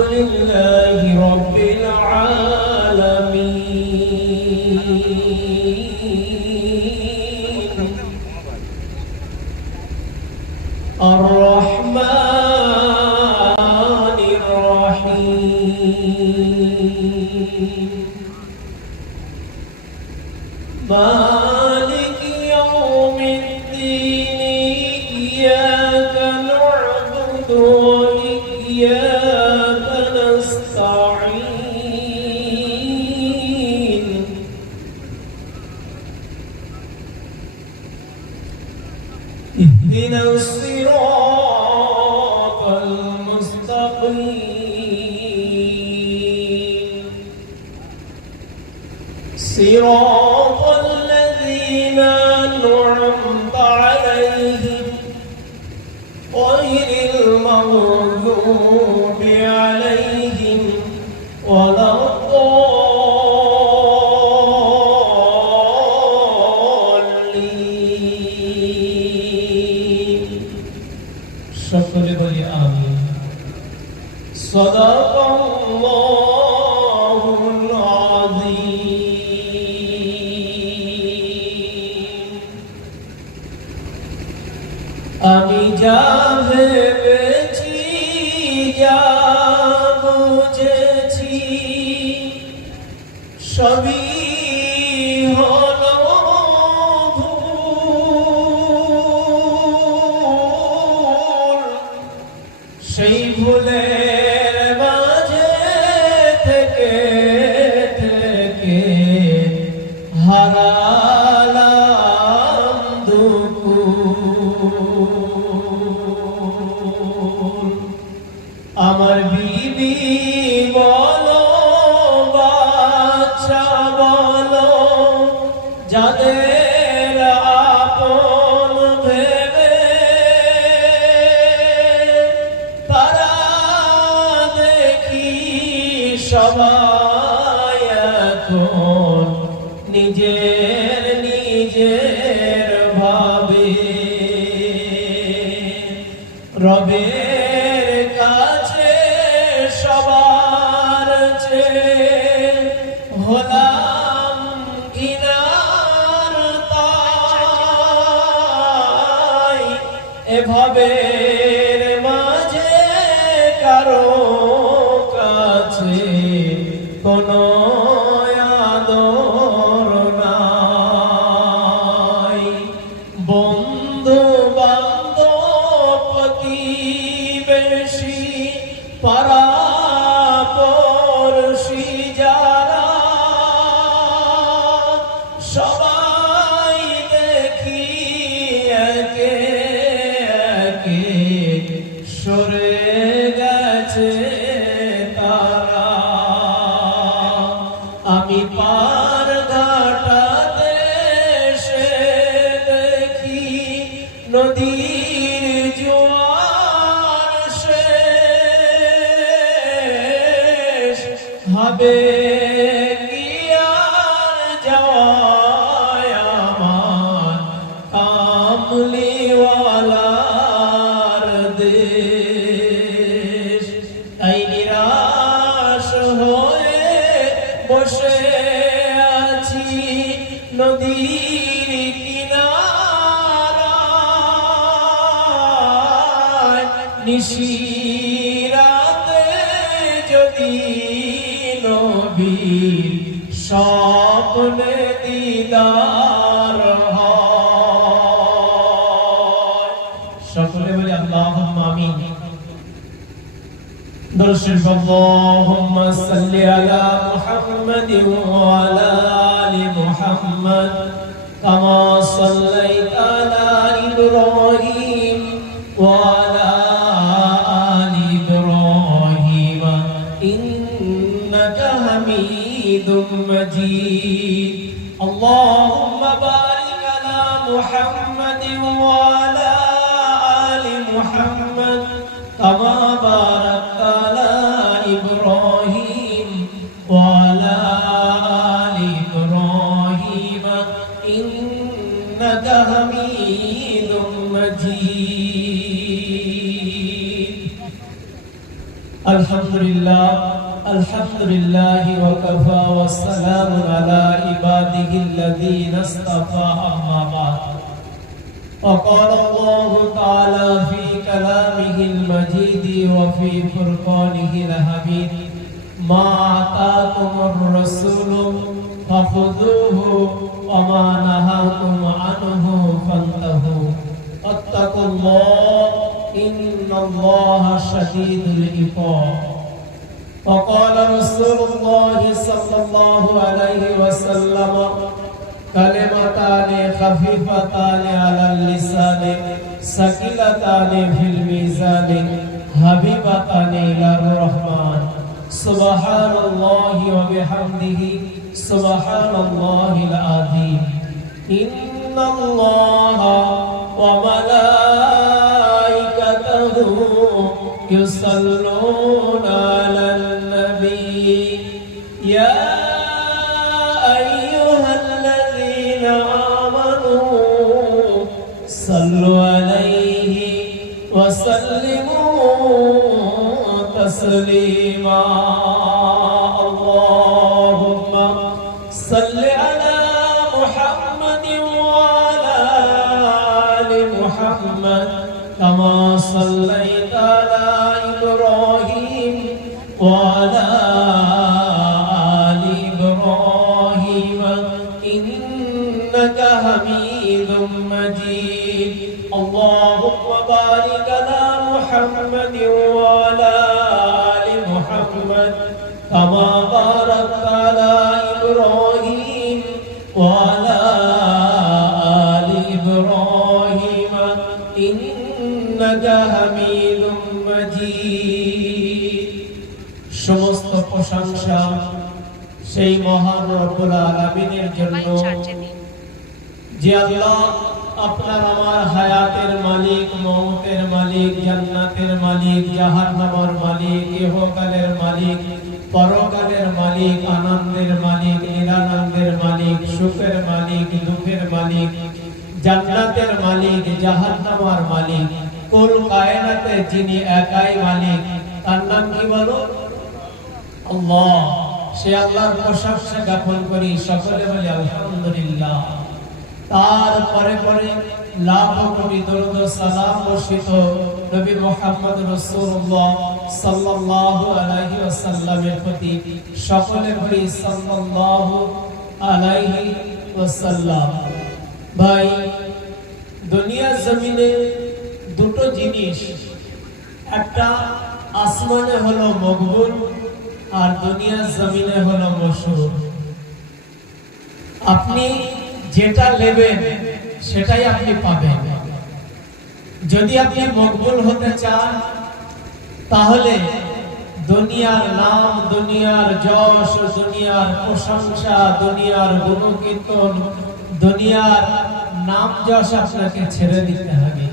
لله رب العالمين الرحمن الرحيم مالك يوم الدين إياك نعبد وإياك نستعين اهدنا الصراط المستقيم صراط الذين أنعمت عليهم غير المغضوب عليهم ولا الضالين সকলে বলি আমিন সাদাকাল্লাহুল আযীম আমি যা ভেবেছি যা বুঝেছি সবই হলো ভুল সেই ভুলের মাঝে থেকে থেকে হারালাম দুকুল আমার বিবি বলো বাচ্চা বলো যাদের আপন ভেবে তারা দেখি সবাই এখন নিজের নিজের ভাবে রবের কাছে সবার চেয়ে হলাম ঘৃণার তাই এভাবে মাঝে কারো কাছে কোনো আদর নাই বন্ধু বান্ধব প্রতিবেশী পাড়া পড়শি যারা সবাই দেখি একে একে সরে গেছে তারা আমি পার ঘাটাতে এসে দেখি নদীর জোয়ার শেষ হবে কি আর যাওয়ায় আমার কামলিওয়ালার দেশ তাই নিরাশ হয়ে বসে আছি নদীর কিনারায় নিশিরাতে যদি নবীর স্বপ্নে দিদার হয় সকলে বলি আল্লাহুম্মা আমিন দরুদ আল্লাহুম্মা সাল্লি আলা মুহাম্মাদিন ওয়া আলা আলি মুহাম্মাদ কামা সাল্লাইতা আলা ইব্রাহিম ওয়া আলা আলি ইব্রাহিম ইন্নাকা হামিদুম মাজিদ আল্লাহুম্মা বারিক আলা মুহাম্মাদিন ওয়া আলা আলি মুহাম্মাদ কামা বারাকতা আলা ইব্রাহিম ওয়া আলা আলি ইব্রাহিম ইন্নাকা হামিদুম মাজিদ আলহামদুলিল্লাহি ওয়া কাফা ওয়া সালামুন আলা ইবাদিহিল্লাযীনা ইসতাফা আম্মা বা'দ وقال الله تعالى في كلامه المجيد وفي فرقانه الحميد ما آتاكم الرسول فخذوه وما نهاكم عنه فانتهوا واتقوا الله إن الله شديد العقاب وقال رسول الله صلى الله عليه وسلم كلمتان خفيفتان على اللسان ثقيلتان في الميزان حبيبتان إلى الرحمن سبحان الله وبحمده سبحان الله العظيم إن الله وملائكته يصلون على النبي يا أيها الذين آمنوا صلوا عليه وسلموا تسليما اللهم صل على محمد وعلى آل محمد كما صليت على إبراهيم وعلى آل إبراهيم إنك حميد مجيد اللهم بارك على محمد وعلى آل محمد كما باركت على إبراهيم وعلى آل إبراهيم إنك حميد مجيد সমস্ত প্রশংসা সেই মহান রব্বুল আলামিনের জন্য যে আল্লাহ আপনার আমার হায়াতের মালিক, মওতের মালিক, জান্নাতের মালিক, জাহান্নামের মালিক, ইহকালের মালিক, পরকালের মালিক, আনন্দের মালিক, নিরানন্দের মালিক, সুখের মালিক, দুঃখের মালিক, জান্নাতের মালিক, জাহান্নামের মালিক, কুল কায়নাতের যিনি একাই মালিক, তার নাম কি বলো? আল্লাহ। সে আল্লাহর প্রশংসা জ্ঞাপন করি, সকলে বলি আলহামদুলিল্লাহ। তারপরে পরে লাখ কোটি দরুদ ও সালাম বর্ষিত নবী মুহাম্মদ রাসূলুল্লাহ সাল্লাল্লাহু আলাইহি ওয়াসাল্লামের প্রতি, সকলে বলি সাল্লাল্লাহু আলাইহি ওয়াসাল্লাম। ভাই, দুনিয়া জমিনে দুটো জিনিস, একটা আসমানে হলো মকবুল আর দুনিয়া জমিনে হলো মশহুর। আপনি যেটা নেবেন সেটাই আপনি পাবেন। যদি আপনি মকবুল হতে চান তাহলে দুনিয়ার নাম, দুনিয়ার যশ, দুনিয়ার প্রশংসা, দুনিয়ার গুণকীর্তন, দুনিয়ার নাম যশ আপনাকে ছেড়ে দিতে হবে।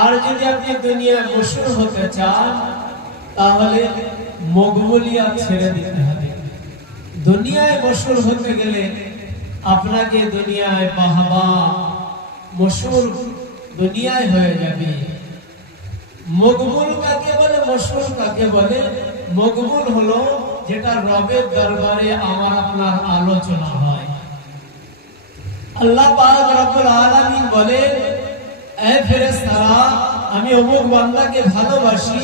আর যদি আপনি দুনিয়ায় মশহুর হতে চান তাহলে মকবুলিয়াত ছেড়ে দিতে হবে। দুনিয়ায় মশহুর হতে গেলে আপনাকে দুনিয়ায় বাহবা, মশহুর দুনিয়ায় হয়ে যাবে। মকবুল কাকে বলে, মশহুর কাকে বলে? মকবুল হলো যেটা রবের দরবারে আমার আপনার আলোচনা হয়। আল্লাহ পাক রব্বুল আলামিন বলে, এ ফেরেশতারা, আমি অমুক বান্দাকে ভালোবাসি।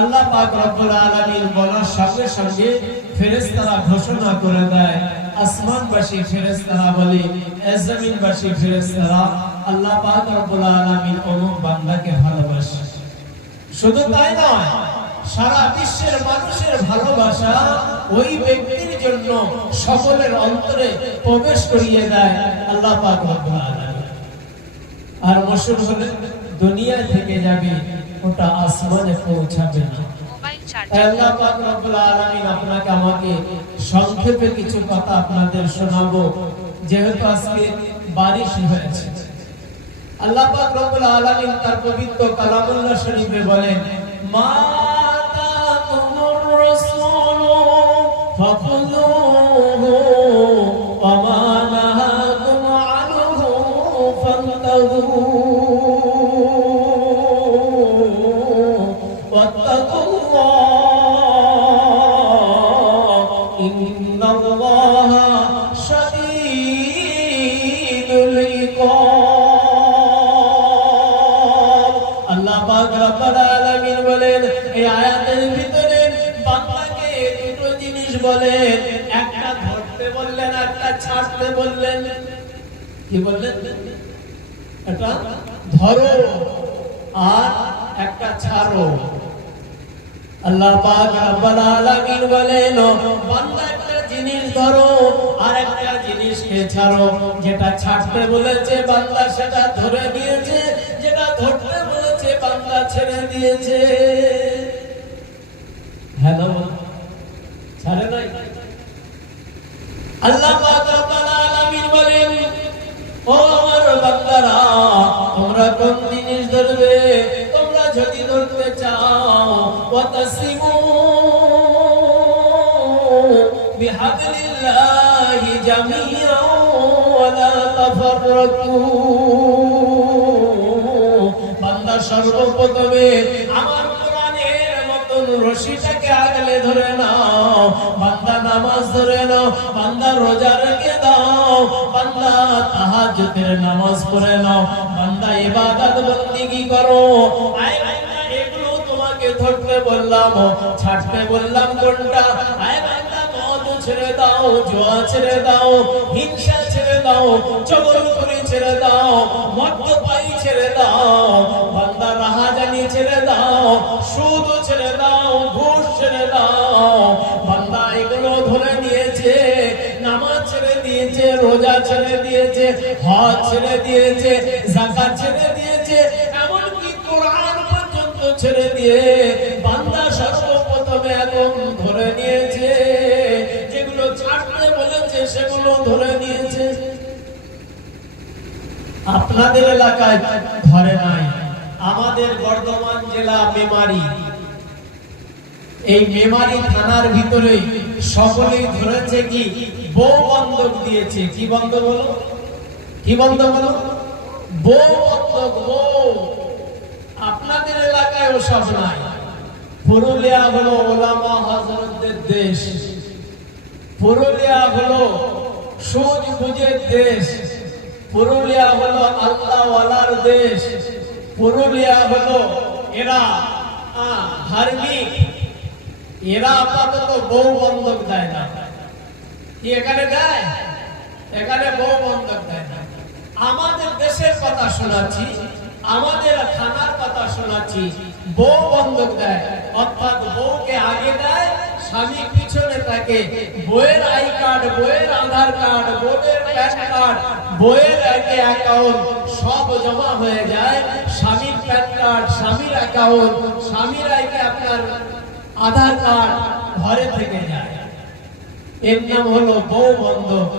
আল্লাহ পাক রব্বুল আলামিন বলার সঙ্গে সঙ্গে ফেরেশতারা ঘোষণা করে দেয়, আসমানবাসী ফেরেশতারা বলে, এ জমিনবাসী ফেরেশতারা, আল্লাহ পাক রব্বুল আলামিন অমুক বান্দাকে ভালোবাসে। শুধু তাই নয়, সারা বিশ্বের মানুষের ভালোবাসা ওই ব্যক্তির জন্য সকলের অন্তরে প্রবেশ করিয়ে দেয় আল্লাহ পাক রব্বুল আলামিন। আর মশহুর হলে দুনিয়া থেকে যাবে, ওটা আসমানে পৌঁছাবে না। আল্লাহ পাক রব্বুল আলামিন আপনাকে আমাকে সংক্ষেপে কিছু কথা আপনাদের শোনাবো, যেহেতু আজকে বারিশ হয়েছে। আল্লাহ পাক রব্বুল আলামিন তার পবিত্র কালামুল্লাহ শরীফে বলেন, মা আতাকুমুর রাসূলু ফাখুযুহু ওয়া মা নাহাকুম আনহু ফান্তাহু ওয়াত্তাকুল্লাহ বলেন, একটা ধরতে বললেন, একটা ছাড়তে বললেন। কি বললেন? একটা ধরো আর একটা ছাড়ো। আল্লাহ পাক রব্বুল আলামিন বলেন, বান্দা একটা জিনিস ধরো আর একটা জিনিসকে ছাড়ো। যেটা ছাড়তে বলেছে বান্দা সেটা ধরে দিয়েছে, যেটা ধরতে বলেছে বান্দা ছেড়ে দিয়েছে। হ্যালো, ছাড়ে নাই। আল্লাহ পাক রব্বুল আলামিন বলেন, ও আমার বান্দারা, তোমরা কোন জিনিস ধরবে? তোমরা যদি ধরতে চাও, ওয়াতাসিমু বিহাবলিল্লাহি জামিআন ওয়া লা তাফাররাকু। বান্দা সর্বপ্রথমে আমার কোরআনের মতন রশিটাকে আগলে ধরে নাও। বান্দা নামাজ ধরে নাও, বান্দা রোজা রেখে দাও, বান্দা তাহাজ্জুদের নামাজ পড়ে নাও, বান্দা ইবাদত বন্দেগী করো। আয় বান্দা, এগুলো তোমাকে ধরতে বললাম, ছাড়তে বললাম কোনটা? আয় বান্দা, মদ ছেড়ে দাও, জুয়া ছেড়ে দাও, হিংসা ছেড়ে দাও, চগলখড়ি ছেড়ে দাও, মদ্যপায়ী ছেড়ে দাও, বান্দা রাহাজানি ছেড়ে দাও, সুদ ছেড়ে দাও, ঘুষ ছেড়ে দাও। বান্দা এগুলো ধরে নিয়েছে, নামাজ ছেড়ে দিয়েছে, রোজা ছেড়ে দিয়েছে, হজ ছেড়ে দিয়েছে, যাকাত ছেড়ে দিয়েছে, এমনকি কোরআন পর্যন্ত ছেড়ে দিয়ে বান্দা সর্বপ্রথমে এখন ধরে নিয়েছে। যেগুলো ছাড়তে বলেছে সেগুলো ধরে নিয়েছে। আপনাদের এলাকায় ধরে নাই, আমাদের বর্ধমান জেলা মেমারি, এই মেমারি থানার ভিতরে সকলেই ধরেছে কি? বউ বন্ধক দিয়েছে। কি বন্ধক বলো? কি বন্ধক বলো? বউ বন্ধক। বউ। আপনাদের এলাকায় ওসব নাই। পুরুলিয়া হলো ওলামা হযরতদের দেশ, পুরুলিয়া হলো সুদ বুঝের দেশ, পুরুলিয়া হলো আল্লাহ ওয়ালার দেশ, পুরুলিয়া হলো এরা ধার্মিক। এরা আপাতত বউ বন্ধক দেয় না। কি এখানে দেয়? এখানে বউ বন্ধক দেয় না। আমাদের দেশের কথা শোনাচ্ছি, আমাদের থানার কথা শোনাচ্ছি। বউ বন্ধক দেয়, অর্থাৎ বউকে আগে দেয়, স্বামী পিছনে থাকে। বউয়ের আই কার্ড, বউয়ের আধার কার্ড, বউয়ের প্যান কার্ড, বউয়ের অ্যাকাউন্ট সব জমা হয়ে যায়। স্বামীর প্যান কার্ড, স্বামীর অ্যাকাউন্ট, স্বামীর আপনার আধার কার্ড ঘরে থেকে যায়। এর নাম হলো বউ বন্ধক,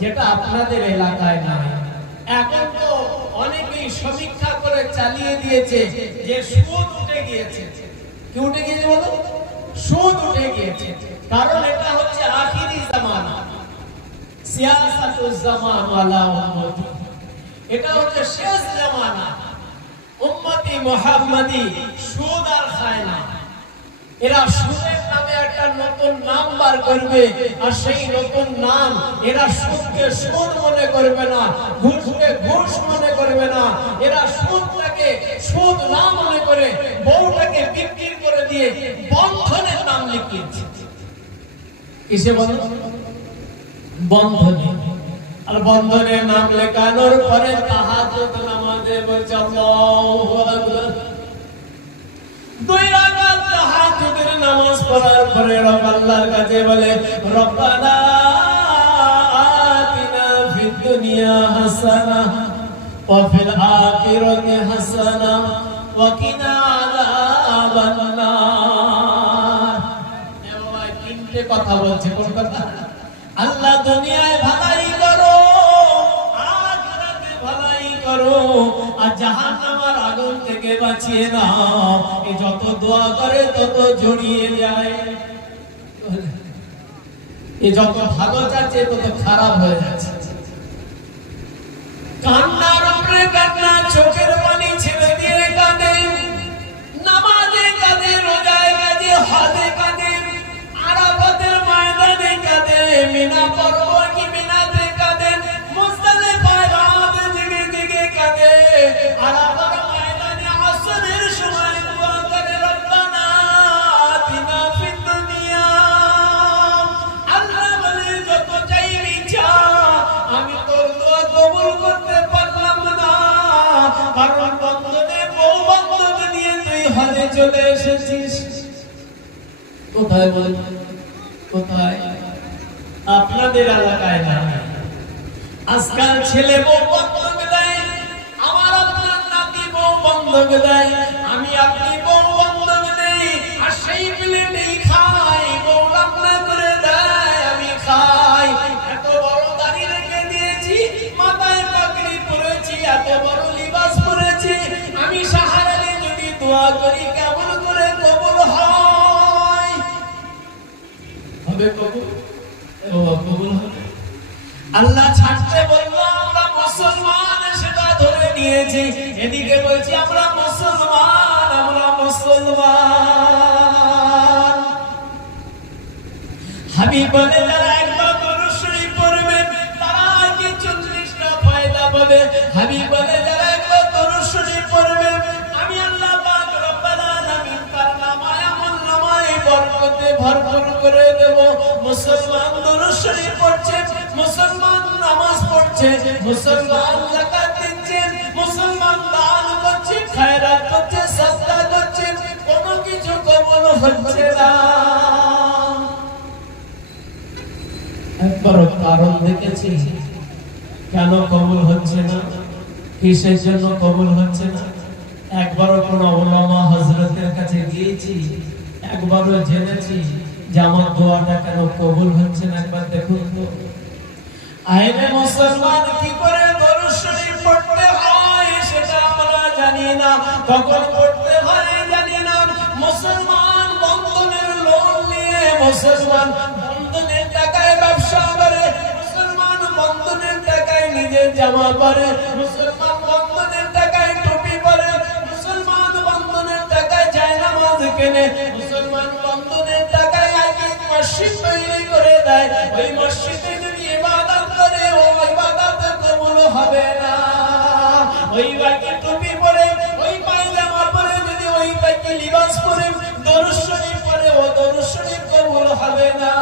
যেটা আপনাদের এলাকায় নাই। এখন তো অনেকেই সমীক্ষা করে চালিয়ে দিয়েছে যে সুদ উঠে গিয়েছে। কি উঠে গিয়েছে বলো? সুদ উঠে গিয়েছে। কারণ এটা হচ্ছে আখিরি জামানা, সিয়াসাতুজ জামান ওয়ালা উম্মতি। এটা হচ্ছে শেষ জামানা। উম্মতি মুহাম্মাদি সুদ আর খায় না। এরা সুদের নামে একটা নতুন নাম বার করবে, আর সেই নতুন নাম এরা সুদকে সুদ মনে করবে না, ঘুষকে ঘুষ মনে করবে না। এরা সুদটাকে সুদ না মনে করে বউটাকে বিক্রি করে দিয়ে বন্ধনের নাম লিখিয়েছে। কিসে বলো? বন্ধনে। আর বন্ধনের নাম লেখানোর পরে তাহাজ্জুদ নামাজে বলছে আল্লাহু আকবার। 2 রাকাত তাহাজ্জুদের নামাজ পড়ার পরে রব আল্লাহর কাছে বলে, রব্বানা আতিনা ফিদ দুনিয়া হাসানাহ ওয়া ফিল আখিরাতি হাসানাহ ওয়া কিনা আযাবান নার। এ বাবা, তিনটে কথা বলছে। কোন কথা? আল্লাহ দুনিয়ায় ভালাই করো, আখিরাতে ভালাই করো, আর জাহান্নামের আগুন থেকে বাঁচিয়ে নাও। এই যত দোয়া করে তত জড়িয়ে যায়। এই যত ভালো যাচ্ছে তত খারাপ হয়ে যাচ্ছে। কান্নার উপরে কান্না, চোখের পানি ছেড়ে দিয়ে কাঁদে, নামাজে কাঁদে, রোজায় কাঁদে, হজে কাঁদে, আরাফাতের ময়দানে কাঁদে, মিনা পর্ব কি মিনাতে কাঁদে, মুজদালিফায় রাত জেগে জেগে কাঁদে, আরাফার ময়দানে আসরের সময় দোয়া করে, রব্বানা আতিনা ফিদ দুনিয়া চলে এসেছিস। কোথায় বল, কোথায়? আপনাদের এলাকায় না। আজকাল ছেলে বউ বন্ধক দেয়, আমার আপনার নাতি বউ বন্ধক দেয়, আমি আপনি বউ বন্ধক দেই, আর সেই প্লেটেই খাই, বউ রান্না করে দেয়, আমি খাই। এত বড় দাড়ি রেখে দিয়েছি, মাথায় পাগড়ি পরেছি, এত বড় লিবাস পরেছি, আমি সাহারালে যদি দোয়া করি কেমন করে কবুল হয়? হবে কবুল? ও কবুল হবে। আল্লাহ ছাড়তে বলল, আমরা মুসলমান, সেটা ধরে নিয়েছি। এদিকে বলছি আমরা মুসলমান, আমরা মুসলমান। হাবিব বলে যারা একবার দরুদ শরীফ পড়বে তারা আগে 40টা ফায়দা পাবে। হাবিব বলে যারা একবার দরুদ শরীফ পড়বে আমি আল্লাহ পাক রব্বুল আলামিন তার নামায় আমল নামায় বরকতে ভরপুর করে দেব। মুসলমান দরুদ শরীফ পড়ছে, মুসলমান নামাজ পড়ছে, মুসলমান যাকাত দিচ্ছে, মুসলমান দান করছে, খায়রাত করছে, সাদকা করছে, কোনো কিছু কবুল হচ্ছে না। একবার কারণ দেখেছি কেন কবুল হচ্ছে না, কিসের জন্য কবুল হচ্ছে না? একবারও কোনো উলামা হযরতের কাছে গিয়েছি, একবারও জেনেছি যে আমার দোয়াটা কেন কবুল হচ্ছে না? একবার দেখুন তো। আইনে মুসলমান কি করে দরুদ শরীফ পড়তে হয় সেটা আমরা জানি না, কখন পড়তে হয় জানি না। মুসলমান বন্ধনের লোন নিয়ে, মুসলমান বন্ধনের টাকায় ব্যবসা করে, মুসলমান বন্ধনের টাকায় নিজের জামা পরে, মুসলমান বন্ধনের টাকায় টুপি পরে, মুসলমান বন্ধনের টাকায় জায়নামাজ কেনে, মুসলমান বন্ধনের টাকায় আগে মসজিদ তৈরি করে দেয়। ওই মসজিদে যদি ইবাদত করে ও ইবাদত কবুল হবে না। ওই বাকি টুপি পরে, ওই পায়জামা পরে, যদি ওই বাকি লিবাস পরে দরুদ শরীফ পড়ে ও দরুদ শরীফ কবুল হবে না।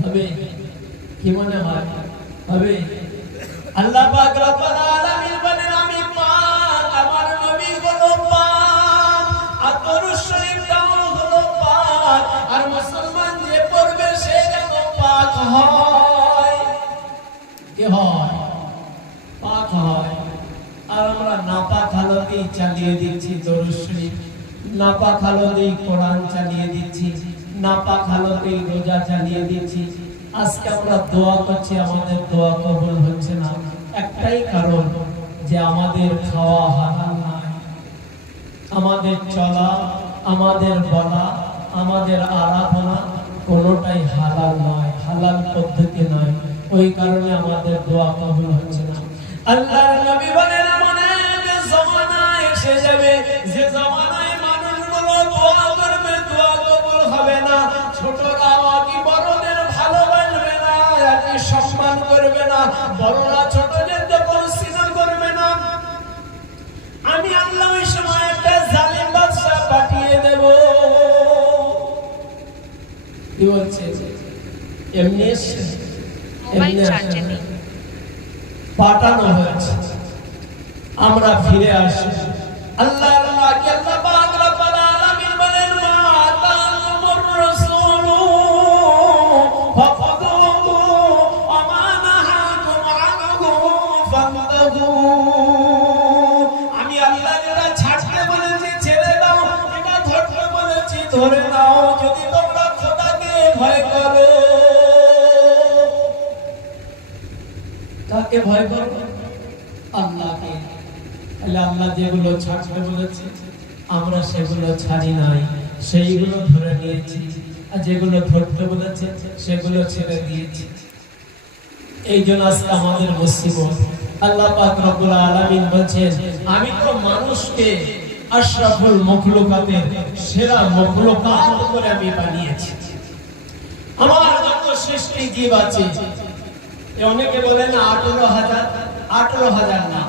হবে কি মনে হয়? হবে? আল্লাহ পাক রব্বুল আলামিন বলেন আমি পাক, আমার নবী হলো পাক, আর দরুদ শরীফটাও হলো পাক, আর মুসলমান যে পড়বে সে যেন পাক হয়। কি হয়? পাক হয়। আর আমরা নাপাক হালতেই চালিয়ে দিচ্ছি দরুদ শরীফ, নাপাক হালতেই কোরআন চালিয়ে দিচ্ছি, নাপাক হালতেই রোজা চালিয়ে দিচ্ছি। আজকে আমরা দোয়া করছি, আমাদের দোয়া কবুল হচ্ছে না। একটাই কারণ যে আমাদের খাওয়া হালাল নাই, আমাদের চলা, আমাদের বলা, আমাদের আরাধনা কোনোটাই হালাল নয়, হালাল পদ্ধতি নয়। ওই কারণে আমাদের দোয়া কবুল হচ্ছে না। আল্লাহর নবী বলেন এমন এক জামানা এসে যাবে যে জামানায় মানুষগুলো দোয়া করবে, দোয়া কবুল হবে না। ছোটরা কি বড়দের ভালোবাসবে না, কি সম্মান করবে না, বড়রা ছোটদের যখন স্নেহ করবে না। আমি আল্লাহ ওই সময় একটা জালিম বাদশা পাঠিয়ে দেব। কি বলছে? এমনি পাঠানো হয়েছে। আমরা ফিরে আসি। আল্লাহ পাক রব্বুল আলামিন বলেন মা আতাকুমুর রাসূলু ফাখাযুহু ওয়া মা নাহাকুম আনহু ফান্তাহু। আমি আল্লাহ যেটা ছাড়তে বলেছি ছেড়ে দাও, এটা ধরতে বলেছি ধরে নাও, যদি তোমরা খোদাকে ভয় করো। কাকে ভয় করো? আল্লাহকে। আল্লাহ যেগুলো ছাড়তে বলেছে আমরা সেগুলো ছাড়ি নাই, সেইগুলো ধরে নিয়েছি, আর যেগুলো ধরতে বলেছে সেগুলো ছেড়ে দিয়েছি। এই জন্য আজকে আমাদের মুসিবত। আল্লাহ পাক রব্বুল আলামিন বলেন আমি তো মানুষকে আশরাফুল মখলুকাতের সেরা মখলুকাত করে আমি বানিয়েছি। আমার যত সৃষ্টি জীব আছে, অনেকে বলে না 18,000, 18,000 না,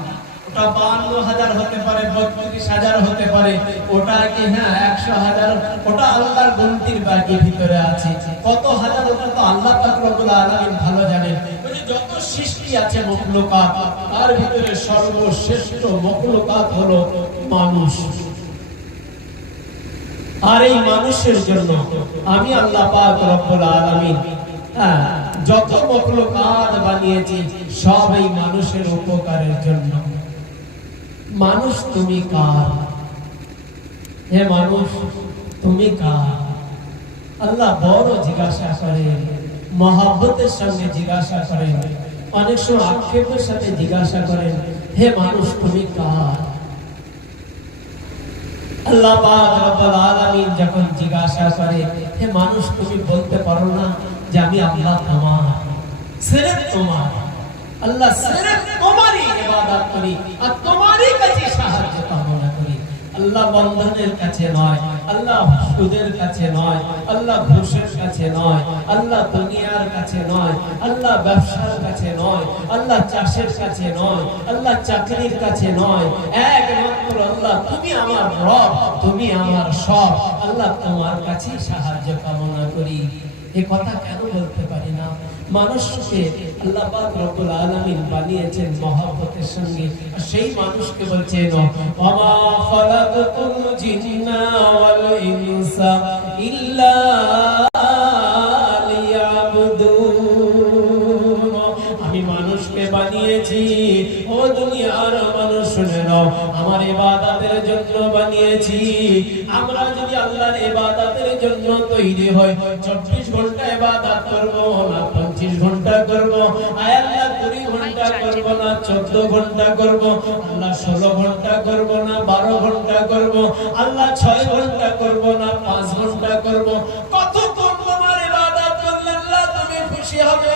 ওটা 52,000 হতে পারে, 32,000 হতে পারে, ওটা কি হ্যাঁ 100,000, ওটা আল্লাহর গণতির বাকি ভিতরে আছে। কত হাজার ওটা তো আল্লাহ পাক রব্বুল আলামিন ভালো জানেন। ওই যত সৃষ্টি আছে মখলুকাত, তার ভিতরে সর্বশ্রেষ্ঠ মখলুকাত হলো মানুষ। আর এই মানুষের জন্য আমি আল্লাহ পাক রব্বুল আলামিন যত মখলুকাত বানিয়েছি সব এই মানুষের উপকারের জন্য। মানুষ তুমি কার? হে মানুষ তুমি কার? আল্লাহ বড় জিজ্ঞাসা করেন, মহব্বতের সঙ্গে জিজ্ঞাসা করেন, অনেক সময় আক্ষেপের সাথে জিজ্ঞাসা করেন, হে মানুষ তুমি কার? আল্লাহ পাক রব্বুল আলামিন যখন জিজ্ঞাসা করে, হে মানুষ তুমি বলতে পারো না যে আমি আল্লাহ তোমার, সির্ফ তোমার, আল্লাহ সির্ফ তোমারই ইবাদত করি আর তোমারই কাছে সাহায্য কামনা করি। আল্লাহ বন্ধনের কাছে নয়, আল্লাহ সুদের কাছে নয়, আল্লাহ ঘুষের কাছে নয়, আল্লাহ দুনিয়ার কাছে নয়, আল্লাহ ব্যবসার কাছে নয়, আল্লাহ চাষের কাছে নয়, আল্লাহ চাকরির কাছে নয়, একমাত্র আল্লাহ তুমি আমার রব, তুমি আমার সব, আল্লাহ তোমার কাছে সাহায্য কামনা করি। এই কথা কেন বলতে পারি না? মানুষকে আল্লাহ পাক রব্বুল আলামিন বানিয়েছেন মহব্বতের সঙ্গে, আর সেই মানুষকে বলছেন ওয়ামা খালাকাতুল জিন্না ওয়াল ইনসা ইল্লা লিয়াবুদুন। আমি মানুষকে বানিয়েছি, ও দুনিয়ার মানুষ শুনে নাও, আমার ইবাদতের জন্য বানিয়েছি। আমরা যদি আল্লাহর ইবাদতের জন্য তৈরি হই, 24 ঘন্টা ইবাদত করব না 25 ঘন্টা করব, আয় আল্লাহ 20 ঘন্টা করব না 14 ঘন্টা করব, আল্লাহ 16 ঘন্টা করব না 12 ঘন্টা করব, আল্লাহ 6 ঘন্টা করব না 5 ঘন্টা করব, কতক্ষণ তোমার ইবাদত করলে আল্লাহ তুমি খুশি হবে?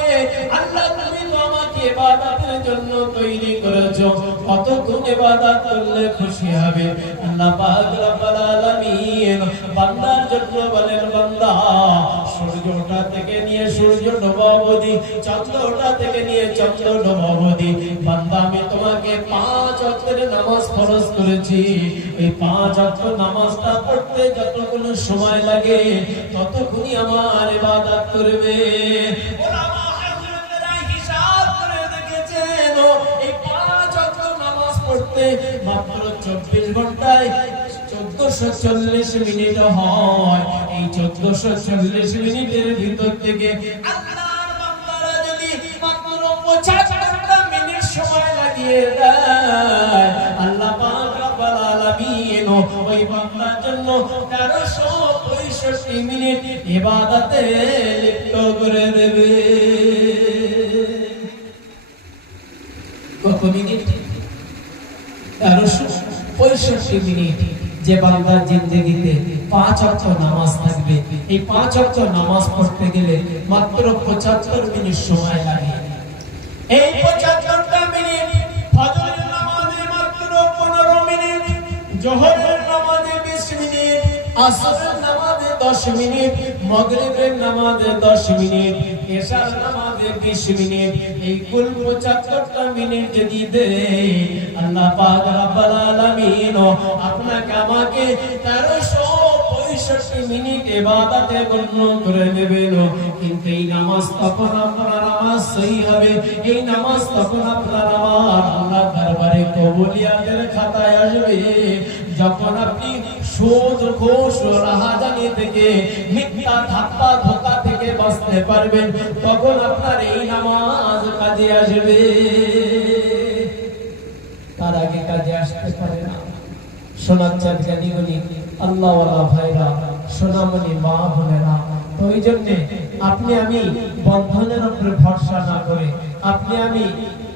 আল্লাহ তুমি তো আমাকে ইবাদতের জন্য তৈরি করেছো, কতক্ষণ ইবাদত করলে খুশি হবে? আল্লাহ পাক রব্বুল আলামিন বান্দার জন্য বলেন, বান্দা সূর্য ওঠা থেকে নিয়ে সূর্য ডোবা অবধি, চন্দ্র ওঠা থেকে নিয়ে চন্দ্র ডোবা অবধি, বান্দা আমি তোমাকে 5 ওয়াক্তের নামাজ ফরজ করেছি। এই 5 ওয়াক্ত নামাজটা পড়তে যতক্ষণ সময় লাগে ততক্ষণই আমার ইবাদত করবে। ওলামা হযরতেরা হিসাব করে দেখেছেন, এই 5 ওয়াক্ত নামাজ পড়তে মাত্র 24 ঘন্টায় 1440 মিনিট হয়। এই 1440 মিনিটের ভিতর থেকে আল্লাহর বান্দারা যদি মাত্র 50 মিনিট সময় লাগিয়ে দেয়, আল্লাহ পাক রব্বুল আলামিন ওই বান্দার জন্য 1365 মিনিট ইবাদতে লিপ্ত করে দেবে। কত মিনিট? 1365 মিনিট। যে বান্দার জিন্দেগিতে 5 ওয়াক্ত নামাজ থাকবে, এই 5 ওয়াক্ত নামাজ পড়তে গেলে মাত্র 75 মিনিট সময় লাগে। এই 75টা মিনিট ফজরের নামাজে মাত্র 15 মিনিট, যোহরের নামাজে 20 মিনিট, আসরের নামাজে 10 মিনিট, মাগরিবের নামাজে 10 মিনিট, এশার নামাজে 20 মিনিট, এই কুল 75টা মিনিট যদি দেয় আল্লাহ পাক রব্বুল আলামিন আপনাকে আমাকে 1365 মিনিট ইবাদতে গণ্য করে নেবেন। কিন্তু এই নামাজ তখন আপনার নামাজ সহি হবে, এই নামাজ তখন আপনার আমার আল্লাহ দরবারে কবুলিয়াতের খাতায় আসবে যখন আপনি সুদ ঘুষ রাহাজানি থেকে, মিথ্যা ধাপ্পা ধোঁকা থেকে বাঁচতে পারবেন, তখন আপনার এই নামাজ কাজে আসবে। তার আগে কাজে আসতে পারে না। সোনার জ্ঞানীগুলি আল্লাহওয়ালা ভাইরা, সোনামণি মা বোনেরা, তো ওই জন্যে আপনি আমি বন্ধনের উপরে ভরসা না করে, আপনি আমি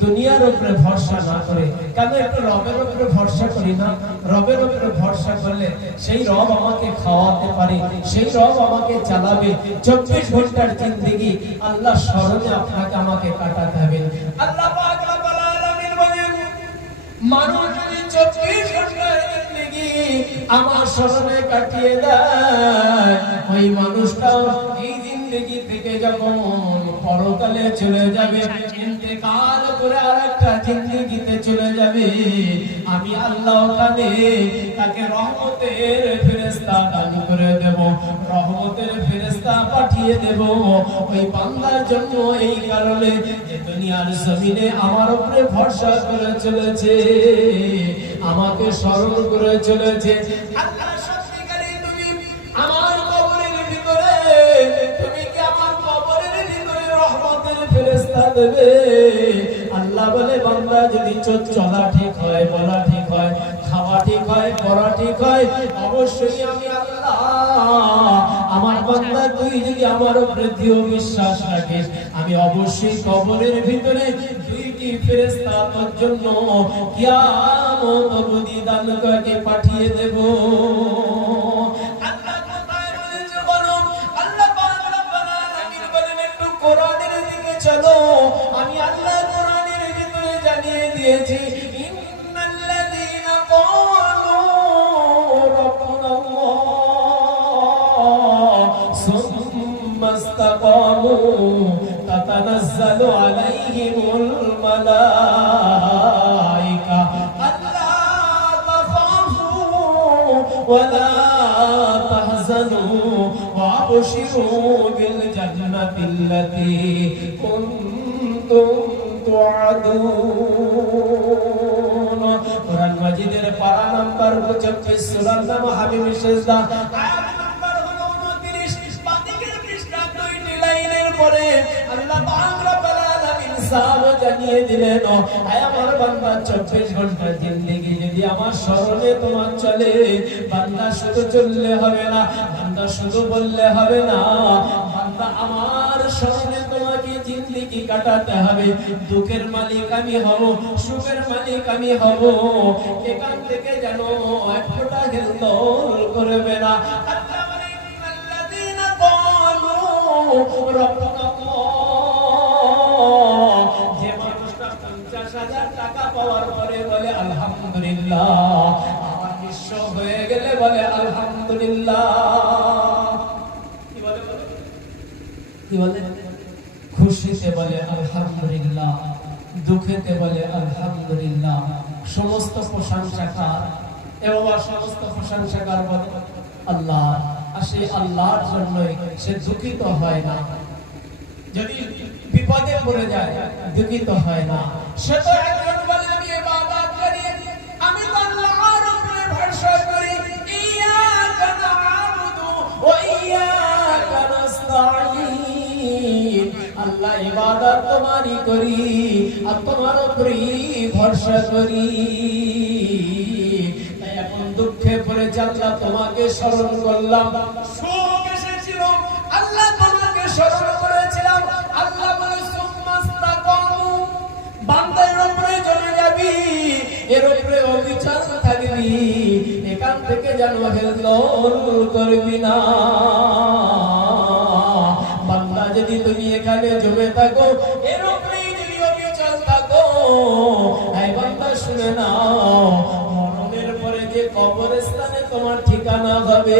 দুনিয়ার উপরে ভরসা না করে, কেন একটু রবের উপরে ভরসা করি না? রবের উপরে ভরসা করলে সেই রব আমাকে খাওয়াতে পারে, সেই রব আমাকে চালাবে। 24 ঘন্টার জিন্দেগি আল্লাহ স্মরণে আপনাকে আমাকে কাটাতে হবে। আল্লাহ পাক রব্বুল আলামিন বলেন, মানুষ যদি 24 ঘন্টার জিন্দেগি আমার স্মরণে কাটিয়ে দেয়, ওই মানুষটাও এই জিন্দেগি থেকে যখন পরকালে চলে যাবে, ইন্তেকাল করে আরেকটা জিন্দেগিতে চলে যাবে, আমি আল্লাহ ওখানে তাকে রহমতের ফেরেশতা দান করে দেব, রহমতের ফেরেশতা পাঠিয়ে দেব ওই বান্দার জন্য। এই কারণে যে দুনিয়ার জমিনে আমার উপরে ভরসা করে চলেছে, আমাকে স্মরণ করে চলেছে, আল্লাহ সত্যিকারে তুমি ফেরেশতা দেবে। আল্লাহ বলে বান্দা যদি চলা ঠিক হয়, বলা ঠিক হয়, খাওয়া ঠিক হয়, পড়া ঠিক হয়, অবশ্যই আমি আল্লাহ আমার বান্দা তুই যদি আমার উপরে দৃঢ় বিশ্বাস রাখিস, আমি অবশ্যই কবরের ভিতরে দুইটি ফেরেশতা তোর জন্য কিয়ামত অবধি দান করে পাঠিয়ে দেব। আল্লাহ কোথায় বলেছে বলো? আল্লাহ পাক রব্বুল আলামিন বলেন একটু কোরআনের দিকে চলো। আমি আল্লাহ কোরআনের ভিতরে জানিয়ে দিয়েছি ইন্নাল্লাযীনা ক্বালু রাব্বুনা আল্লাহ সুম্মা ইসতাকামু তাতানাজ্জালু আলাইহিমুল মালায়েকা আল্লা তাখাফু ওয়া লা তাহজানু ওয়া আবশিরু বিল জান্নাতিল্লাতী কুনতুম তুআদুন। কোরআন মাজিদের পারা নাম্বার 25 সূরার নাম হামিমের সিজদা, আয়াত নাম্বার হলো 29। বাদিকের পৃষ্ঠা 2টি লাইনের পরে আল্লাহ পাক রব্বুল আলামিন সাব জানিয়ে দিলেন, আয় আমার বান্দা 24 ঘন্টা জিন্দেগি যদি আমার শরণে তোমার চলে, বান্দা শুধু চললে হবে না, বান্দা শুধু বললে হবে না, বান্দা আমার শরণে তোমাকে জিন্দেগি কাটাতে হবে। দুঃখের মালিক আমি হব, সুখের মালিক আমি হব, এখান থেকে যেন এক ফোঁটা হেলদোল করবে না। আল্লাহ বলেন ইন্নাল্লাযীনা ক্বালু রাব্বুনা আল্লাহ, যে মানুষটা 50,000 টাকা পাওয়ার পরে বলে আলহামদুলিল্লাহ, আমার নিঃস্ব হয়ে গেলে বলে আলহামদুলিল্লাহ। কি বলে? খুশিতে বলে আলহামদুলিল্লাহ, দুঃখেতে বলে আলহামদুলিল্লাহ। সমস্ত প্রশংসাকার এবং সমস্ত প্রশংসাকার বলে আল্লাহ, আর সেই আল্লাহর জন্যই সে দুঃখিত হয় না। যদি বিপদে পড়ে যায় দুঃখিত হয় না। সে তো একজন বলে আমি ইবাদত করি, আমি তো আল্লাহর উপরে ভরসা করি, ইয়াকা না'বুদু ওয়া ইয়াকা নাস্তাঈন। আল্লাহ ইবাদত তোমারই করি আর তোমার উপরেই ভরসা করি। তাই এখন দুঃখে পড়ে আল্লাহ তোমাকে স্মরণ করলাম, সুখ এসেছিল আল্লাহ তোমাকে স্মরণ করেছিলাম। আল্লাহ বলে সুম্মাস্তাকামু, বান্দার উপরে চলে যাবি, এর উপরে অবিচার থাকবি, এখান থেকে যেন হেলদোল করবি না। বান্দা যদি তুমি এখানে জমে থাকো, এর উপরে যদি অবিচার থাকো, এই বান্দা শুনে নাও, মরণের পরে যে কবরস্থানে তোমার ঠিকানা হবে,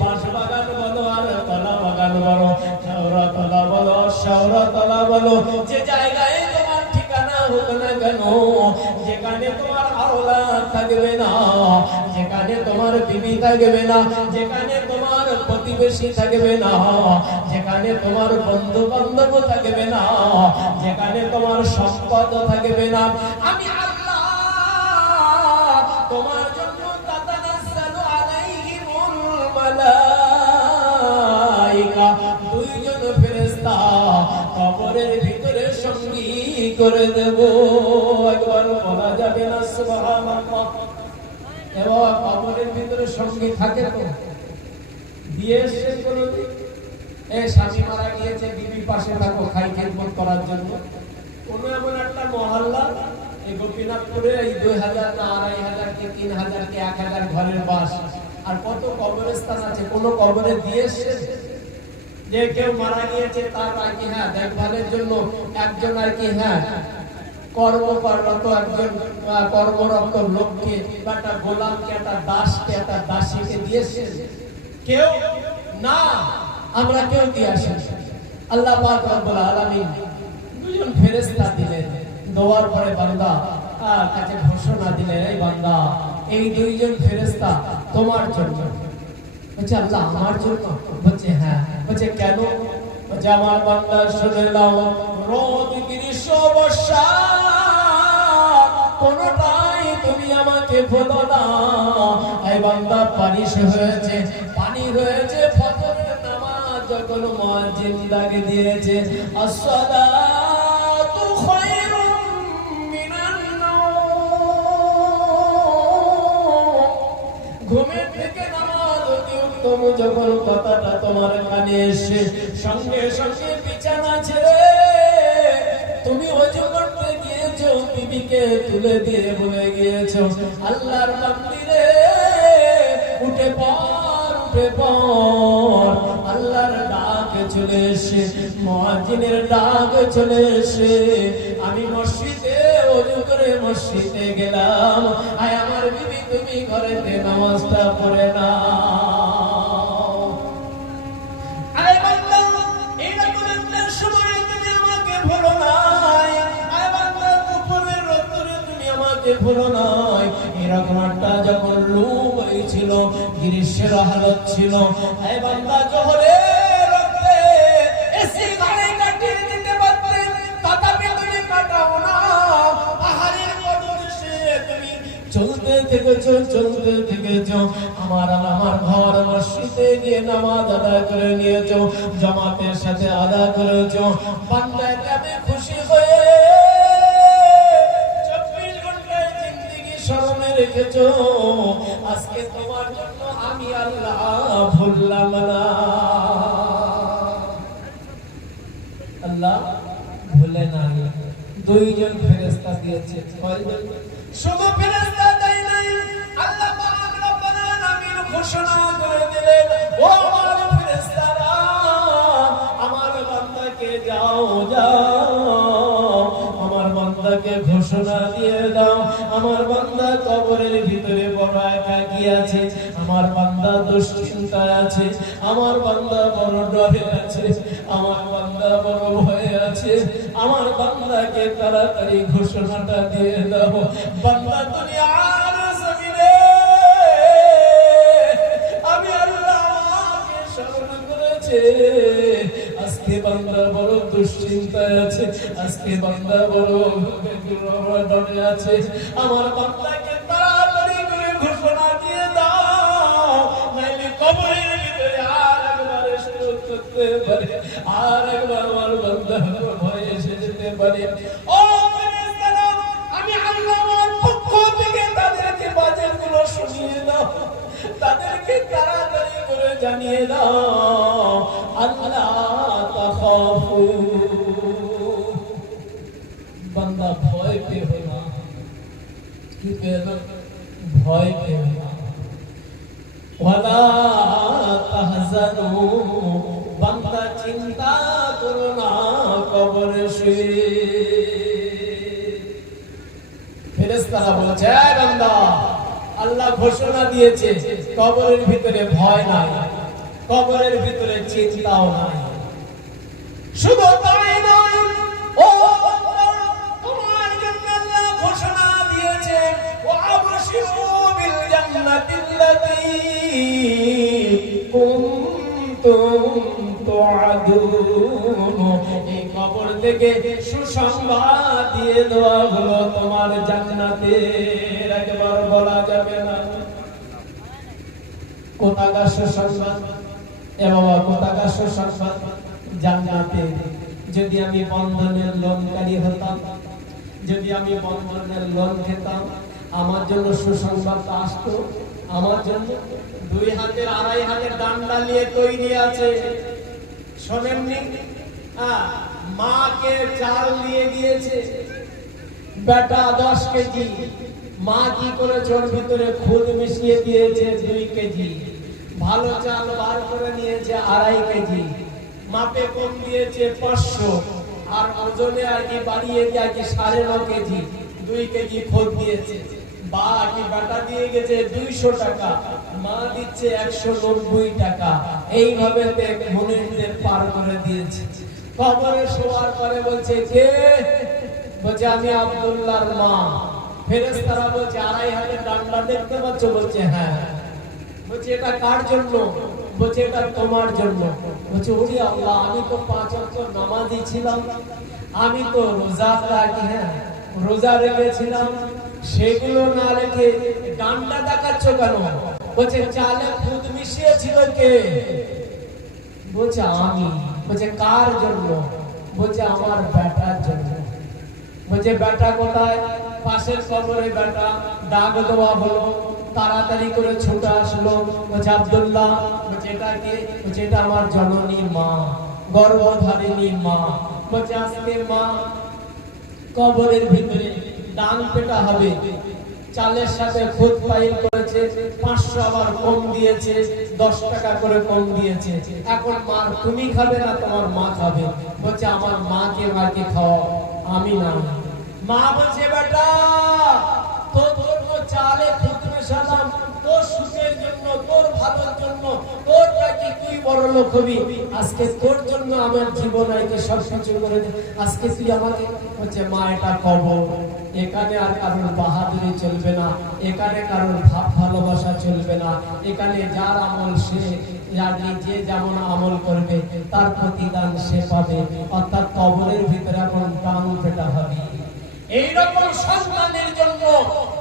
বাঁশবাগান বলো আর কলা বাগান বলো, শেওড়াতলা বলো, শেওড়াতলা বলো, যে জায়গায় তোমার ঠিকানা হোক না কেন, যেখানে তোমার আওলাদ থাকবে না, যেখানে তোমার বিবি থাকবে না, যেখানে তোমার প্রতিবেশী থাকবে না, যেখানে তোমার বন্ধু বান্ধব থাকবে না, যেখানে তোমার সম্পদ থাকবে না, আমি আল্লাহ তোমার জন্য তাতানাজ্জালু আলাইহিমুল মালায়েকা, দুইজন ফেরেশতা কবরের ভিতরে সঙ্গী করে দেব। একবার বলা যাবে না সুবহানাল্লাহ? এবং কবরের ভিতরে সঙ্গী থাকে তো দিয়ে এসছে কোনদিন? এই স্বামী মারা গিয়েছে, বিবি পাশে থাকো খাই খেদমত করার জন্য। কোন এমন একটা মহল্লা এই গোপীনাথপুরে এই 2000 না 2500 কি 3000 কি 1000 ঘরের বাস, আর কত কবরস্থান আছে, কোন কবরে দিয়ে এসছে যে কেউ মারা গিয়েছে তার আর কি হ্যাঁ দেখভালের জন্য একজন আর কি হ্যাঁ কর্মরত একজন কর্মরত লোককে বা একটা গোলামকে, একটা দাসকে, একটা দাসীকে দিয়েছে কেউ না, আমরা কেউ দিয়ে আসি। আল্লাহ পাক রব্বুল আলামিন দুজন ফেরেশতা দিলেন, দেওয়ার পরে বান্দা কাছে ঘোষণা দিলেন, এই বান্দা এই দুইজন ফেরেশতা তোমার জন্য। বলছে আল্লাহ আমার জন্য? বলছে হ্যাঁ। বলছে কেন? বলছে আমার বান্দা শুনে নাও, রোদ গ্রীষ্ম বর্ষা কোনটাই তুমি আমাকে বলো না। এই বান্দা পানি হয়েছে, পানি হয়েছে, ফজরের নামাজ যখন মুয়াজ্জিন ডাক দিয়েছে আসসালাতু প্রথম যখন কথাটা তোমার কানে এসে সঙ্গে সঙ্গে বিছানা ছেড়ে তুমি ওযু করতে গিয়েছো, বিবিকে তুলে দিয়ে বলে গিয়েছো, আল্লাহর বান্দিরে উঠে পড়, উঠে পড়। আল্লাহর ডাক চলে এসে, মুয়াজ্জিনের ডাক চলে এসে আমি মসজিদে ওযু করে মসজিদে গেলাম। আয় আমার বিবি, তুমি ঘরেতে নামাজটা পড়ে নাও। আয় বান্দা, এইরকম একটা সময় তুমি আমাকে ভুলো নাই। আয় বান্দা, দুপুরের রোদ্দুরে তুমি আমাকে ভুলো নাই। এরকম একটা যখন লু বইছিল, গ্রীষ্মের হালত ছিল, আয় বান্দা জোহরের রক্তে এসি ঘরে কাটিয়ে দিতে পারতে, তথাপি তুমি কাটাও না। পাহাড়ের পদদেশে তুমি চলতে থেকেছো। আমার ঘর মসজিদে গিয়ে নামাজ আদায় করে নিয়েছো, জামাতের সাথে আদায় করেছো। বান্দায় যাবে খুশি হয়ে 24 ঘন্টায় জিন্দেগি স্মরণে রেখেছো। আজকে তোমার জন্য আমি আল্লাহ ভুললাম না। আল্লাহ ভুলে নাই। দুইজন ফেরেশতা দিয়েছে। কয়জন? শুধু ফেরেশতা দেয় নাই, আল্লাহ পাক রব্বুল আলামিন ঘোষণা করে দিলেন, ও আমার ফেরেশতারা, আমার বান্দাকে যাও, আমার বান্দাকে ঘোষণা দিয়ে দাও, আমার বান্দা কবরের ভিতরে বড় একাকী আছে, আমার বান্দা দুশ্চিন্তায় আছে, আমার বান্দা বড় ডরে আছে, আমার বান্দা বড় ভয়ে আছে। আমার বান্দাকে তাড়াতাড়ি ঘোষণাটা দিয়ে দাও। বান্দা দুনিয়ার জমিনে আমি আল্লাহ আমাকে স্মরণ করেছে, আজকে বান্দা বড় দুশ্চিন্তায় আছে, আজকে বান্দা বড় ডরে আছে। আমার বান্দাকে তাড়াতাড়ি করে ঘোষণা দিয়ে দাও, নাইলে কবরের ভিতরে আর একবার সুযোগ করতে পারে, আর একবার আমার বান্দা ভয়ে এসে যেতে পারে। ও ফেরেশতারা, আমি আল্লাহ আমার পক্ষ থেকে তাদেরকে বাজেগুলো শুনিয়ে দাও, তাদেরকে তাড়াতাড়ি করে জানিয়ে দাও, আল্লাহ তাখাফু, বান্দা ভয় পেও না। কি পেও না? ভয় পেও না। ওয়ালা তাহজানু, বান্দা চিন্তা করো না কবরে শুয়ে। ফেরেশতারা বলছে, বান্দা, আল্লাহ ঘোষণা দিয়েছে কবরের ভিতরে ভয় নাই, কবরের ভিতরে চিন্তাও নাই। শুধু তাই নয়, ও বান্দা, তোমার জন্য আল্লাহ ঘোষণা দিয়েছে, ওয়া আবশিরু বিল জান্নাতিল্লাতী কুনতুম তুআদুন। এই কবর থেকে সুসংবাদ দিয়ে দেওয়া হলো তোমার জান্নাতের। একবার বলা যাবে না কোথাকার সুসংবাদ? এ বাবা, কোথাকার সুসংবাদ? জান্নাতে। যদি আমি বন্ধনের লোনকারী হতাম, যদি আমি বন্ধনের লোন খেতাম, আমার জন্য সুসংবাদ আসতো। আমার জন্য 2 হাতের 2.5 হাতের ডান্ডা নিয়ে তৈরি আছে। শোনেননি? মাকে চাল দিয়ে দিয়েছে বেটা 10 কেজি, মা কি করে ওর ভিতরে খুদ মিশিয়ে দিয়েছে 2 কেজি, ভালো চাল বার করে নিয়েছে 2.5 কেজি, মাপে কম দিয়েছে 500, আর ওজনে আর কি বাড়িয়ে দিয়ে 9.5 কেজি, 2 কেজি খুদ দিয়েছে। বা কি বেটা দিয়ে গেছে 200 টাকা, মা দিচ্ছে 190 টাকা। এইভাবে মুনিরদের পার করে দিয়েছে। কবরে শোয়ার পরে বলছে, কে? বলছে, আমি আব্দুল্লাহর মা। ফেরেশতারা বলছে, 2.5 হাতের ডান্ডা দেখতে পাচ্ছ? বলছে, হ্যাঁ। বলছে, এটা কার জন্য? বলছে, এটা তোমার জন্য। বলছে, ওরে আল্লাহ, আমি তো 5 ওয়াক্ত নামাজি ছিলাম, আমি তো রোজা রাখি, হ্যাঁ রোজা রেখেছিলাম, সেগুলো না রেখে ডান্ডা দেখাচ্ছ কেন? বলছে, চালে খুদ মিশিয়েছিল কে? বলছে, আমি। বলছে, কার জন্য? বলছে, আমার বেটার জন্য। বলছে, বেটা কোথায়? পাশের কবরে বেটা, ডাক দেওয়া হলো। তাড়াতাড়ি করে ছুটে আসলো, বলছে আব্দুল্লাহ, বলছে এটা কে? বলছে এটা আমার জননী মা, গর্ভধারিণী মা। বলছে আজকে মা কবরের ভিতরে ডান পেটা হবে, চালের সাথে খুদ পাইল করেছে, 500 আবার কম দিয়েছে, 10 টাকা করে কম দিয়েছে। এখন মা তুমি খাবে না তোমার মা খাবে? বলছে আমার মাকে খাওয়াও, আমি না। মা বলছে বেটা তোর জন্য চালে খুদ মেশালাম, তোর সুখের জন্য, তোর ভালোর জন্য, তোর নাকি তুই বড় লোক হবি, আজকে তোর জন্য আমার জীবন আইকে সব কিছু করে দে, আজকে তুই আমাকে। বলছে মা এটা কবর, এখানে আর কারোর বাহাদুরি চলবে না, এখানে কারোর ভালোবাসা চলবে না, এখানে যার আমল সে, যে যেমন আমল করবে তার প্রতিদান সে পাবে। অর্থাৎ কবরের ভিতরে এখন প্রাণ পেটা হবে। এইরকম সন্তানের জন্য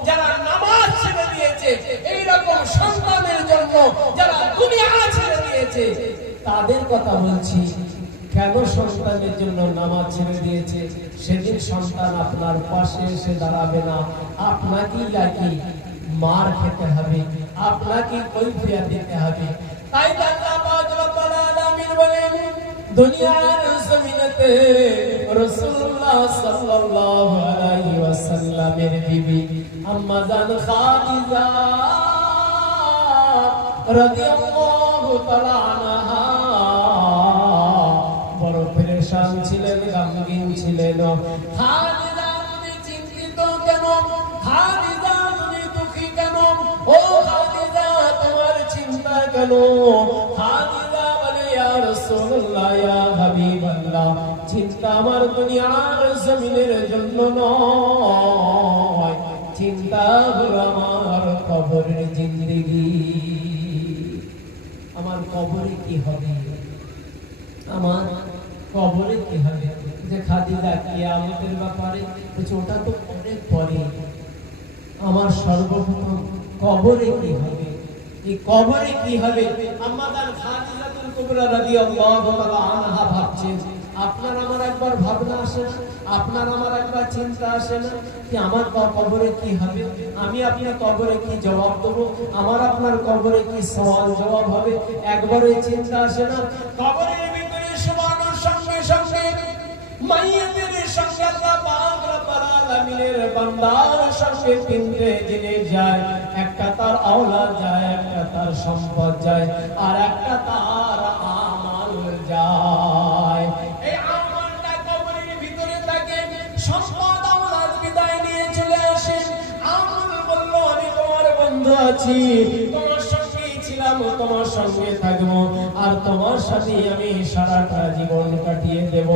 যারা নামাজ ছেড়ে দিয়েছে, এইরকম সন্তানের জন্য যারা দুনিয়া ছেড়ে দিয়েছে, তাদের কথা বলছি। কেন সন্তানের জন্য নামাজ ছেড়ে দিয়েছে? সেদিন সন্তান আপনার পাশে এসে দাঁড়াবে না, আপনাকেই নাকি মার খেতে হবে, আপনাকে কৈফিয়ত দিতে হবে। তাই আল্লাহ পাক রব্বুল আলামিন বলেন, দুনিয়ার জমিনেতে রাসূলুল্লাহ সাল্লাল্লাহু আলাইহি ওয়াসাল্লামের বিবি আম্মা জান খাদিজা রাদিয়াল্লাহু তাআলা আনহা বড় পেরেশান ছিলেন, গমগীন ছিলেন। খাদিজা তুমি চিন্তিত কেন? খাদিজা তুমি দুঃখী কেন? ও খাদিজা তোমার চিন্তা কেন? খাদিজা বলে ইয়া রাসূলুল্লাহ, ইয়া হাবিবাল্লাহ, চিন্তা আমার দুনিয়ার জমিনের জন্য নয়, চিন্তা হলো আমার কবরের জিন্দেগি। আমার কবরে কি হবে? আমার কবরে কি হবে? যে খাদিজা কিয়ামতের ব্যাপারে বলছে ওটা তো অনেক পরে, আমার সর্বপ্রথম কবরে কি হবে? এই কবরে কি হবে? আম্মা জান খাদিজাতুল কুবরা রাদিয়াল্লাহু তাআলা আনহা ভাবছেন। আপনার আমার একবার ভাবনা আসে না? আপনার আমার একবার চিন্তা আসে না যে আমার কবরে কি হবে? আমি আপনি কবরে কি জবাব দেব? আমার আপনার কবরে কি সওয়াল জবাব হবে? একবারও চিন্তা আসে না? কবরের ভিতরে শোয়ানোর সঙ্গে সঙ্গে মাইয়াতের সঙ্গে আল্লাহ পাক রব্বুল আলামিনের বান্দার সঙ্গে তিনটে জিনিস যায়। একটা তার আওলাদ যায়, একটা তার সম্পদ যায়, আর একটা তার আমল যায়। এই আমলটা কবরের ভিতরে থাকে, সম্পদ আওলাদ বিদায় নিয়ে চলে আসে। আমল বলল আমি তোমার বন্ধু আছি, তোমার সঙ্গে ছিলাম, তোমার সঙ্গে থাকবো, আর তোমার সাথে আমি সারাটা জীবন কাটিয়ে দেব।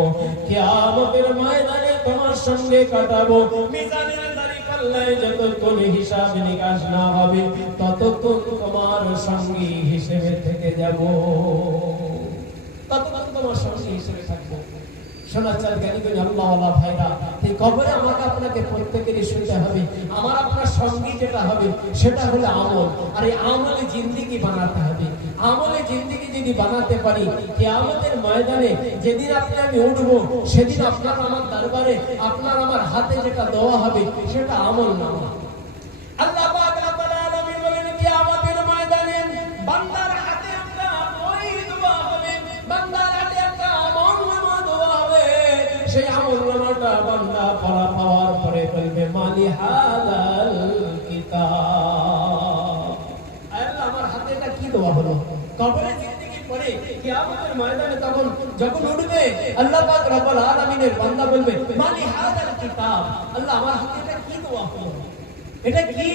কিয়ামতের ময়দানে তোমার সঙ্গে কাটাবো। মিজানের দাড়ি পাল্লায় যতক্ষণ হিসাব নিকাশ না হবে ততক্ষণ তোমার সঙ্গী হিসেবে থেকে যাব, ততক্ষণ তোমার সঙ্গী হিসেবে থাকবো। শোনাচ্ছেন জ্ঞানীগুলি আল্লাহওয়ালা ভাইরা, এই কবরে আমাকে আপনাকে প্রত্যেকেরই শুনতে হবে। আমার আপনার সঙ্গী যেটা হবে সেটা হলো আমল, আর এই আমলে জিন্দেগি বানাতে হবে। আমলে জিন্দেগি যদি বানাতে পারি, কিয়ামতের ময়দানে যেদিন আপনি আমি উঠবো, সেদিন আপনার আমার দরবারে আপনার আমার হাতে যেটা দেওয়া হবে সেটা আমল নামা। আল্লাহ পাক রব্বুল আলামিন বলেন, কিয়ামতের ময়দানে বান্দার হাতে একটা ওই দোয়া হবে, বান্দার হাতে একটা আমল নামা দেওয়া হবে। সেই আমল নামাটা বান্দা পড়া পাওয়ার পরে বলবে, মালি হালাল কিতাব, আল্লাহ আমার হাতে এটা কি দেওয়া হলো? কবরে জিন্দেগি পরে কিয়ামতের ময়দানে তখন যখন উঠবে, আল্লাহ পাক রব্বুল আলামিনের বান্দা বলবে, মালি হালাল কিতাব, আল্লাহ আমার হাতে এটা কি দেওয়া হলো? এটা কি?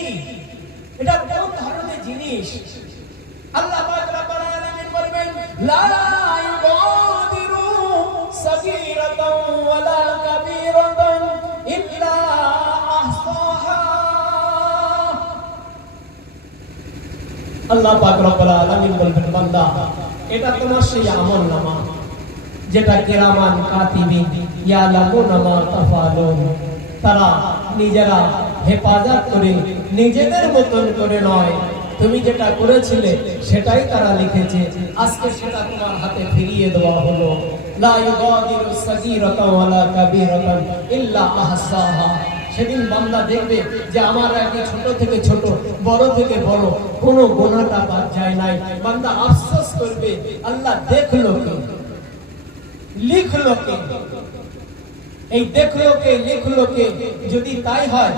এটা কোন ধরনের জিনিস? আল্লাহ পাক রব্বুল আলামিন বলবেন, লা ইউগাদিরু সাগীরাতাও ওয়ালা কাবীরাতান ইল্লা আহসাহা। আল্লাহ পাক রব্বুল আলামিন বলবেন, বান্দা এটা তোমার সেই আমলনামা যেটা কিরামান কাতিবিন ইয়ালামুনা মা তাফালুন, তারা নিজেরা হেফাজত করে নিজেদের মতন করে নয়, তুমি যেটা করেছিলে সেটাই তারা লিখেছে। আজকে সেটা তোমার হাতে ফিরিয়ে দেওয়া হলো। লা ইউগাদিরু সাগীরাতাও ওয়ালা কাবীরাতান ইল্লা আহসাহা। সেদিন বান্দা দেখবে যে আমার আগে ছোট থেকে ছোট, বড় থেকে বড় কোনো গুনাহটা বাদ যায় নাই। বান্দা আফসোস করবে, আল্লাহ দেখলো কে, লিখলো কে? এই দেখলো কে, লিখলো কে? যদি তাই হয়